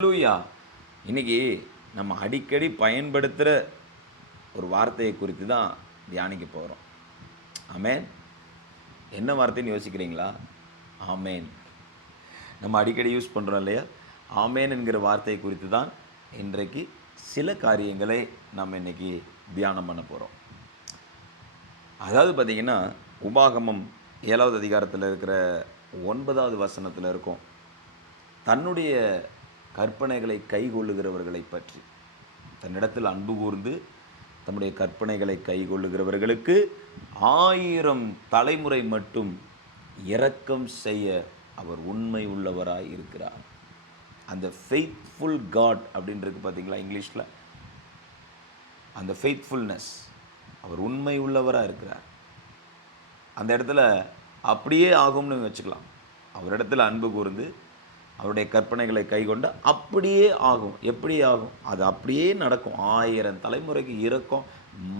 ஹல்லேலூயா. இன்னைக்கு நம்ம அடிக்கடி பயன்படுத்துகிற ஒரு வார்த்தையை குறித்து தான் தியானிக்க போகிறோம். ஆமென். என்ன வார்த்தைன்னு யோசிக்கிறீங்களா? ஆமென். நம்ம அடிக்கடி யூஸ் பண்ணுறோம் இல்லையா? ஆமென் என்கிற வார்த்தையை குறித்து தான் இன்றைக்கு சில காரியங்களை நம்ம இன்னைக்கு தியானம் பண்ண போகிறோம். அதாவது பார்த்தீங்கன்னா, உபாகமம் 7வது அதிகாரத்தில் இருக்கிற 9வது வசனத்தில் இருக்கும். தன்னுடைய கற்பனைகளை கைக்கொள்ளுகிறவர்களை பற்றி, தன்னிடத்தில் அன்பு கூர்ந்து தம்முடைய கற்பனைகளை கைக்கொள்ளுகிறவர்களுக்கு 1000 தலைமுறை மட்டும் இரக்கம் செய்ய அவர் உண்மை உள்ளவராய் இருக்கிறார். அந்த ஃபெய்த்ஃபுல் காட் அப்படின்றது பார்த்தீங்களா இங்கிலீஷில், அந்த ஃபெய்த்ஃபுல்னஸ், அவர் உண்மை உள்ளவராக இருக்கிறார். அந்த இடத்துல அப்படியே ஆகும்னு வச்சுக்கலாம். அவரிடத்தில் அன்பு கூர்ந்து அவருடைய கற்பனைகளை கைக்கொண்டு அப்படியே ஆகும். எப்படி ஆகும்? அது அப்படியே நடக்கும். 1000 தலைமுறைக்கு இரக்கம்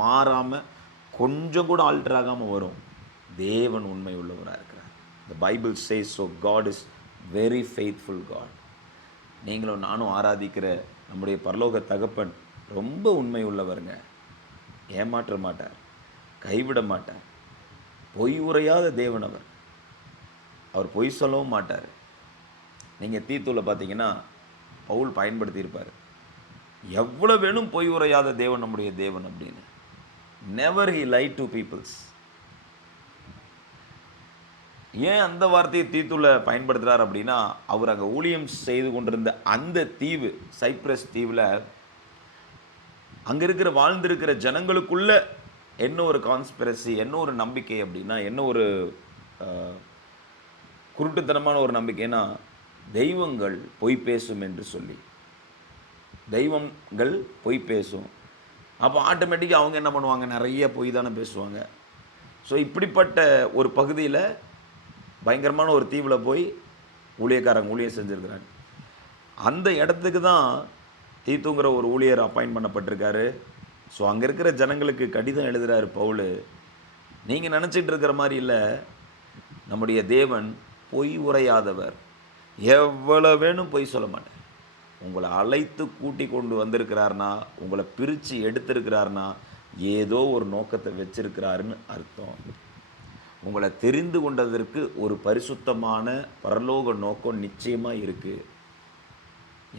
மாறாமல் கொஞ்சம் கூட ஆல்டர் ஆகாமல் வரும். தேவன் உண்மை உள்ளவராக இருக்கிறார். The Bible says so. God is very faithful God. நீங்களும் நானும் ஆராதிக்கிற நம்முடைய பரலோக தகப்பன் ரொம்ப உண்மை உள்ளவருங்க. ஏமாற்ற மாட்டார், கைவிட மாட்டார். பொய் உரையாத தேவன் அவர். அவர் பொய் சொல்லவும் மாட்டார். நீங்கள் தீத்துல பார்த்தீங்கன்னா பவுல் பயன்படுத்தியிருப்பார், எவ்வளோ வேணும் பொய் உரையாத தேவன் நம்முடைய தேவன் அப்படின்னு. Never he lie to peoples. ஏன் அந்த வார்த்தையை தீத்துல பயன்படுத்துகிறார் அப்படின்னா, அவர் அங்கே ஊழியம் செய்து கொண்டிருந்த அந்த தீவு, சைப்ரஸ் தீவில் அங்கே இருக்கிற வாழ்ந்திருக்கிற ஜனங்களுக்குள்ள என்ன ஒரு கான்ஸ்பிரசி, என்ன ஒரு நம்பிக்கை அப்படின்னா, என்ன ஒரு குருட்டுத்தனமான ஒரு நம்பிக்கைன்னா, தெய்வங்கள் பொய் பேசும் என்று சொல்லி, தெய்வங்கள் பொய் பேசும். அப்போ ஆட்டோமேட்டிக்காக அவங்க என்ன பண்ணுவாங்க? நிறைய பொய் தானே பேசுவாங்க. ஸோ இப்படிப்பட்ட ஒரு பகுதியில் பயங்கரமான ஒரு தீவில் போய் ஊழியக்காரங்க ஊழியம் செஞ்சுருக்கிறாங்க. அந்த இடத்துக்கு தான் தீத்துங்கிற ஒரு ஊழியர் அப்பாயிண்ட் பண்ணப்பட்டிருக்காரு. ஸோ அங்கே இருக்கிற ஜனங்களுக்கு கடிதம் எழுதுகிறாரு பவுல். நீங்கள் நினச்சிட்டு இருக்கிற மாதிரி இல்லை, நம்முடைய தேவன் பொய் உரையாதவர். எவ்வளோ வேணும் பொய் சொல்ல மாட்டேன். உங்களை அழைத்து கூட்டி கொண்டு வந்திருக்கிறார்னா, உங்களை பிரித்து எடுத்திருக்கிறார்னா, ஏதோ ஒரு நோக்கத்தை வச்சிருக்கிறாருன்னு அர்த்தம். உங்களை தெரிந்து கொண்டதற்கு ஒரு பரிசுத்தமான பரலோக நோக்கம் நிச்சயமாக இருக்குது.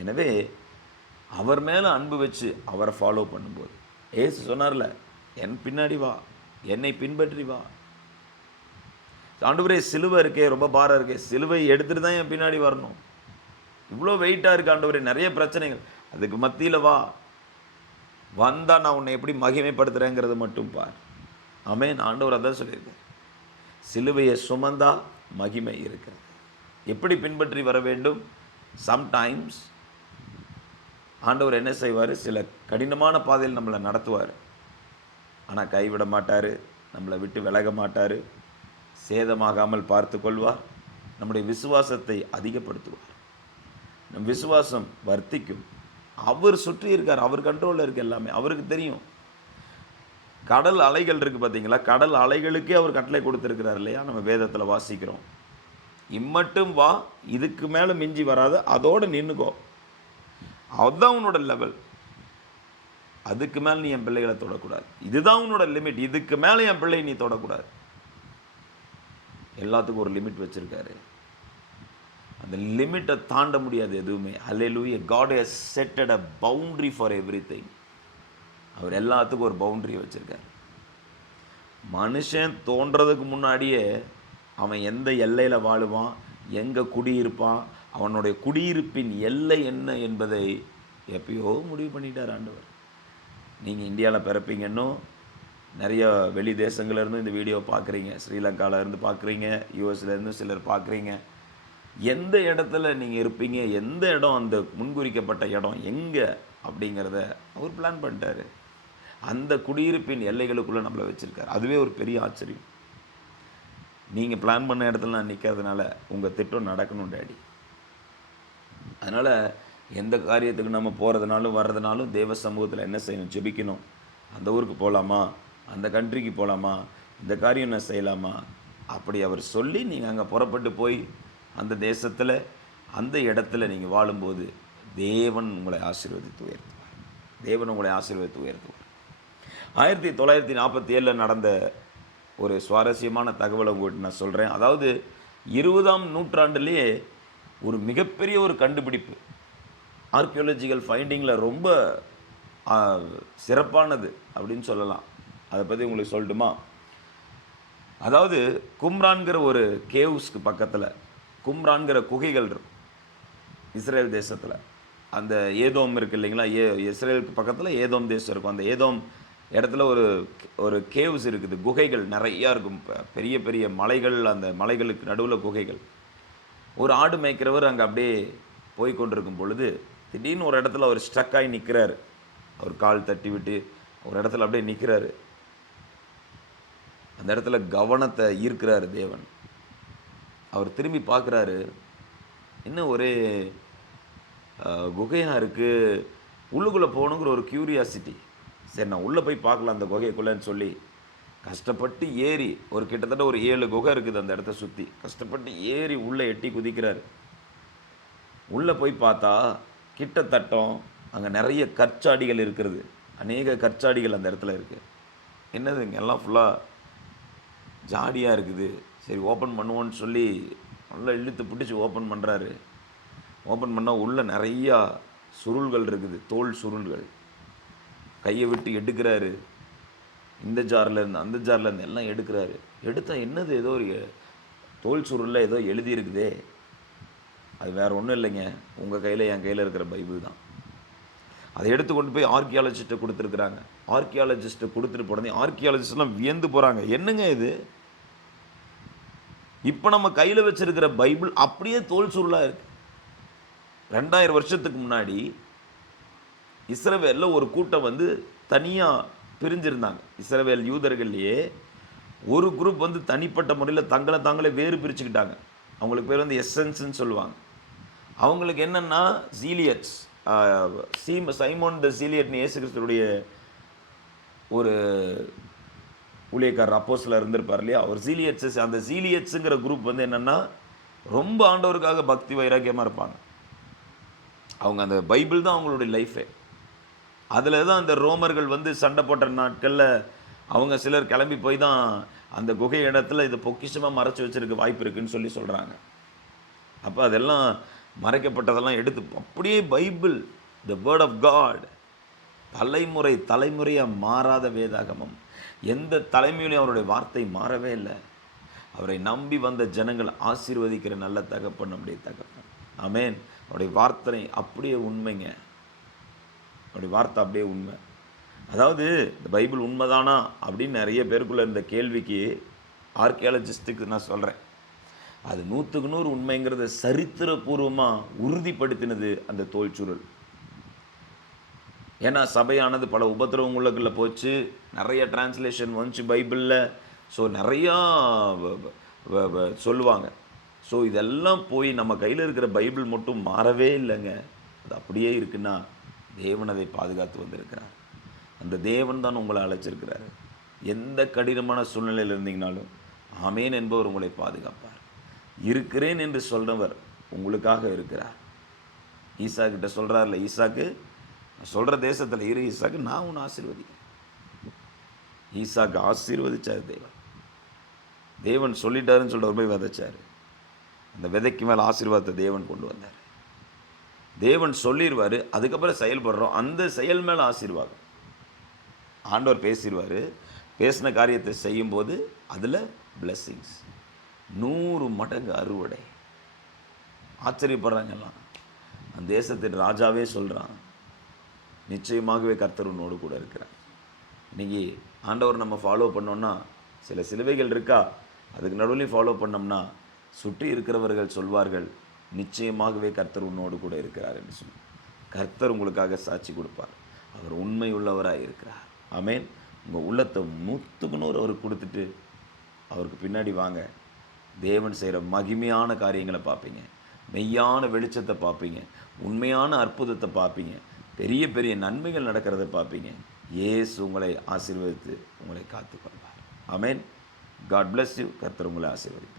எனவே அவர் மேலே அன்பு வச்சு அவரை ஃபாலோ பண்ணும்போது, ஏசு சொன்னார்ல, என் பின்னாடி வா, என்னை பின்பற்றி வா. ஆண்டவரே சிலுவை இருக்கே, ரொம்ப பாரம் இருக்கே, சிலுவை எடுத்துகிட்டு தான் என் பின்னாடி வரணும். இவ்வளோ வெயிட்டாக இருக்கு ஆண்டவரே, நிறைய பிரச்சனைகள், அதுக்கு மத்தியில் வா, வந்தால் நான் உன்னை எப்படி மகிமைப்படுத்துகிறேங்கிறது மட்டும் பார். ஆமென். ஆண்டவர் அதான் சொல்லியிருக்கேன், சிலுவையை சுமந்தா மகிமை இருக்கிறது. எப்படி பின்பற்றி வர வேண்டும்? சம்டைம்ஸ் ஆண்டவர் என்ன செய்வார்? சில கடினமான பாதையில் நம்மளை நடத்துவார். ஆனால் கைவிட மாட்டார், நம்மளை விட்டு விலக மாட்டார், சேதமாகாமல் பார்த்து கொள்வார். நம்முடைய விசுவாசத்தை அதிகப்படுத்துவார். நம் விசுவாசம் வர்த்திக்கும். அவர் சுற்றி இருக்கார், அவர் கண்ட்ரோலில் இருக்க எல்லாமே அவருக்கு தெரியும். கடல் அலைகள் இருக்குது பார்த்தீங்களா, கடல் அலைகளுக்கே அவர் கட்டளை கொடுத்துருக்கிறார் இல்லையா? நம்ம வேதத்தில் வாசிக்கிறோம், இம்மட்டும் வா, இதுக்கு மேலே மிஞ்சி வராது, அதோடு நின்றுக்கோ, அதுதான் உன்னோட லெவல். அதுக்கு மேலே நீ என் பிள்ளைகளை தொடக்கூடாது, இதுதான் உன்னோட லிமிட், இதுக்கு மேலே என் பிள்ளை நீ தொடக்கூடாது. எல்லாத்துக்கும் ஒரு லிமிட் வச்சுருக்காரு. அந்த லிமிட்டை தாண்ட முடியாது எதுவுமே. ஹல்லேலூயா. God has set a boundary for everything. அவர் எல்லாத்துக்கும் ஒரு பவுண்டரி வச்சுருக்கார். மனுஷன் தோன்றதுக்கு முன்னாடியே அவன் எந்த எல்லையில் வாழுவான், எங்கே குடியிருப்பான், அவனுடைய குடியிருப்பின் எல்லை என்ன என்பதை எப்பயோ முடிவு பண்ணிட்டார் ஆண்டவர். நீங்கள் இந்தியாவில் பிறப்பீங்கன்னும், நிறைய வெளி தேசங்கள்லேருந்து இந்த வீடியோ பார்க்குறீங்க, ஸ்ரீலங்காவிலேருந்து பார்க்குறீங்க, யூஎஸ்லேருந்து சிலர் பார்க்குறீங்க. எந்த இடத்துல நீங்கள் இருப்பீங்க, எந்த இடம், அந்த முன்குறிக்கப்பட்ட இடம் எங்கே அப்படிங்கிறத அவர் பிளான் பண்ணிட்டார். அந்த குடியிருப்பின் எல்லைகளுக்குள்ளே நம்மளை வச்சுருக்கார். அதுவே ஒரு பெரிய ஆச்சரியம். நீங்கள் பிளான் பண்ண இடத்துல நான் நிற்கிறதுனால உங்கள் திட்டம் நடக்கணும் டேடி. அதனால் எந்த காரியத்துக்கு நம்ம போகிறதுனாலும் வர்றதுனாலும் தேவ சமூகத்தில் என்ன செய்யணும்? ஜெபிக்கணும். அந்த ஊருக்கு போகலாமா, அந்த கண்ட்ரிக்கு போகலாமா, இந்த காரியம் நான் செய்யலாமா, அப்படி அவர் சொல்லி நீங்கள் அங்கே புறப்பட்டு போய் அந்த தேசத்தில் அந்த இடத்துல நீங்கள் வாழும்போது தேவன் உங்களை ஆசீர்வதித்து உயர்த்துவார். தேவன் உங்களை ஆசீர்வதித்து உயர்த்துவார். 1947 நடந்த ஒரு சுவாரஸ்யமான தகவலை உங்கள்கிட்ட நான் சொல்கிறேன். அதாவது 20ஆம் நூற்றாண்டிலேயே ஒரு மிகப்பெரிய ஒரு கண்டுபிடிப்பு, ஆர்கியோலஜிக்கல் ஃபைண்டிங்கில் ரொம்ப சிறப்பானது அப்படின்னு சொல்லலாம். அதை பற்றி உங்களுக்கு சொல்லட்டுமா? அதாவது கும்ரான்கிற ஒரு கேவ்ஸ்க்கு பக்கத்தில் கும்ரான்கிற குகைகள் இருக்கும் இஸ்ரேல் தேசத்தில். அந்த ஏதோம் இருக்குது இல்லைங்களா, இஸ்ரேலுக்கு பக்கத்தில் ஏதோம் தேசம் இருக்கும். அந்த ஏதோம் இடத்துல ஒரு கேவ்ஸ் இருக்குது, குகைகள் நிறையா இருக்கும், பெரிய பெரிய மலைகள், அந்த மலைகளுக்கு நடுவில் குகைகள். ஒரு ஆடு மேய்க்கிறவர் அங்கே அப்படியே போய் கொண்டிருக்கும் பொழுது திடீர்னு ஒரு இடத்துல அவர் ஸ்ட்ரக் ஆகி நிற்கிறாரு. அவர் கால் தட்டி விட்டு ஒரு இடத்துல அப்படியே நிற்கிறாரு. அந்த இடத்துல கவனத்தை ஈர்க்கிறாரு தேவன். அவர் திரும்பி பார்க்குறாரு, இன்னும் ஒரே குகையாக இருக்குது, உள்ளுக்குள்ளே போகணுங்கிற ஒரு க்யூரியாசிட்டி. சரி, நான் உள்ளே போய் பார்க்கலாம் அந்த குகைக்குள்ளேன்னு சொல்லி கஷ்டப்பட்டு ஏறி, ஒரு கிட்டத்தட்ட ஒரு 7 குகை இருக்குது அந்த இடத்த சுற்றி, கஷ்டப்பட்டு ஏறி உள்ளே எட்டி குதிக்கிறார். உள்ளே போய் பார்த்தா கிட்டத்தட்டம் அங்கே நிறைய கற்சாடிகள் இருக்கிறது, அநேக கற்சாடிகள் அந்த இடத்துல இருக்குது. என்னது இங்கே எல்லாம் ஃபுல்லாக ஜாடியாக இருக்குது. சரி ஓப்பன் பண்ணுவோன்னு சொல்லி நல்லா இழுத்து பிடிச்சி ஓப்பன் பண்ணுறாரு. ஓப்பன் பண்ணால் உள்ளே நிறையா சுருள்கள் இருக்குது, தோல் சுருள்கள். கையை விட்டு எடுக்கிறாரு, இந்த ஜார்லேருந்து அந்த ஜார்லேருந்து எல்லாம் எடுக்கிறாரு. எடுத்தால் என்னது, ஏதோ ஒரு தோல் சுருளில் ஏதோ எழுதியிருக்குதே. அது வேறு ஒன்றும் இல்லைங்க, உங்கள் கையில் என் கையில் இருக்கிற பைபிள் தான். அதை எடுத்து கொண்டு போய் ஆர்கியாலஜிஸ்ட்டை கொடுத்துருக்குறாங்க. ஆர்கியாலஜிஸ்ட்டை கொடுத்துட்டு போனதே ஆர்கியாலஜிஸ்ட்லாம் வியந்து போகிறாங்க, என்னங்க இது, இப்போ நம்ம கையில் வச்சிருக்கிற பைபிள் அப்படியே தோல் சுருளாக இருக்குது. 2000 வருஷத்துக்கு முன்னாடி இஸ்ரவேலில் ஒரு கூட்டம் வந்து தனியாக பிரிஞ்சிருந்தாங்க. இஸ்ரவேல் யூதர்கள்லேயே ஒரு குரூப் வந்து தனிப்பட்ட முறையில் தங்களை தாங்களே வேறு பிரிச்சுக்கிட்டாங்க. அவங்களுக்கு பேர் வந்து எசன்ஸ்ன்னு சொல்லுவாங்க. அவங்களுக்கு என்னென்னா ஜீலியட்ஸ், சைமோன் த ஜீலியட்னு இயேசு கிறிஸ்துவுடைய ஒரு ஊழியக்காரர் அப்போஸ்தலர் இருந்திருப்பார் இல்லையா, அவர் ஜீலியட்ஸ். அந்த ஜீலியட்ஸுங்கிற குரூப் வந்து என்னென்னா ரொம்ப ஆண்டவருக்காக பக்தி வைராக்கியமாக இருப்பாங்க. அவங்க அந்த பைபிள் தான் அவங்களுடைய லைஃபே. அதில் தான் அந்த ரோமர்கள் வந்து சண்டை போட்ட நாட்களில் அவங்க சிலர் கிளம்பி போய் தான் அந்த குகை இடத்துல இது பொக்கிஷமாக மறைச்சி வச்சிருக்க வாய்ப்பு இருக்குதுன்னு சொல்லி சொல்கிறாங்க. அப்போ அதெல்லாம் மறைக்கப்பட்டதெல்லாம் எடுத்து அப்படியே Bible, the word of God, தலைமுறையாக மாறாத வேதாகமம். எந்த தலைமையிலையும் அவருடைய வார்த்தை மாறவே இல்லை. அவரை நம்பி வந்த ஜனங்கள் ஆசீர்வதிக்கிற நல்ல தகப்பன் நம்முடைய தகப்பன். ஆமேன். அவருடைய வார்த்தை அப்படியே உண்மைங்க, அவருடைய வார்த்தை அப்படியே உண்மை. அதாவது இந்த பைபிள் உண்மைதானா அப்படின்னு நிறைய பேருக்குள்ளே இருந்த கேள்விக்கு ஆர்கியாலஜிஸ்ட்டுக்கு நான் சொல்கிறேன், அது 100க்கு 100 உண்மைங்கிறத சரித்திரபூர்வமாக உறுதிப்படுத்தினது அந்த தோல் சுருள். ஏன்னா சபையானது பல உபத்திரவங்களுக்குள்ளே போச்சு, நிறைய டிரான்ஸ்லேஷன் வந்துச்சு பைபிளில். ஸோ நிறையா சொல்லுவாங்க. ஸோ இதெல்லாம் போய் நம்ம கையில் இருக்கிற பைபிள் மட்டும் மாறவே இல்லைங்க, அது அப்படியே இருக்குன்னா தேவன் அதை பாதுகாத்து வந்திருக்கிறார். அந்த தேவன் தான் உங்களை அழைச்சிருக்கிறார். எந்த கடினமான சூழ்நிலையில் இருந்தீங்கனாலும் ஆமேன் என்பவர் உங்களை பாதுகாப்பார். இருக்கிறேன் என்று சொல்கிறவர் உங்களுக்காக இருக்கிறார். ஈசா கிட்ட சொல்கிறார்ல, ஈசாக்கு சொல்கிற தேசத்தில் இரு ஈசாக்கு, நான் உன்னை ஆசீர்வதிக்கிறேன். ஈசாக்கு ஆசீர்வதிச்சார் தேவன். தேவன் சொல்லிட்டாருன்னு சொல்லிட்டு போய் விதைச்சார். அந்த விதைக்கு மேலே ஆசீர்வாதத்தை தேவன் கொண்டு வந்தார். தேவன் சொல்லிடுவார், அதுக்கப்புறம் செயல்படுறோம், அந்த செயல் மேலே ஆசீர்வாதம். ஆண்டவர் பேசிடுவார், பேசின காரியத்தை செய்யும்போது அதில் பிளெஸ்ஸிங்ஸ், 100 மடங்கு அறுவடை. ஆச்சரியப்படுறாங்க எல்லாம். அந்த தேசத்தின் ராஜாவே சொல்கிறான், நிச்சயமாகவே கர்த்தர் உன்னோடு கூட இருக்கிறார். இன்றைக்கி ஆண்டவர் நம்ம ஃபாலோ பண்ணோன்னா சில சிலுவைகள் இருக்கா, அதுக்கு நடுவில் ஃபாலோ பண்ணோம்னா சுற்றி இருக்கிறவர்கள் சொல்வார்கள், நிச்சயமாகவே கர்த்தர் உன்னோடு கூட இருக்கிறார் என்று சொல்லி. கர்த்தர் உங்களுக்காக சாட்சி கொடுப்பார். அவர் உண்மை உள்ளவராக இருக்கிறார். ஆமேன். உங்கள் உள்ளத்தை 100க்கு 100 அவருக்கு கொடுத்துட்டு அவருக்கு பின்னாடி வாங்க. தேவன் செய்கிற மகிமையான காரியங்களை பார்ப்பீங்க, மெய்யான வெளிச்சத்தை பார்ப்பீங்க, உண்மையான அற்புதத்தை பார்ப்பீங்க, பெரிய பெரிய நன்மைகள் நடக்கிறத பார்ப்பீங்க. இயேசு உங்களை ஆசீர்வதித்து உங்களை காத்துக்கொள்வார். ஆமேன். God bless you. கர்த்தர் உங்களை ஆசீர்வதிப்பார்.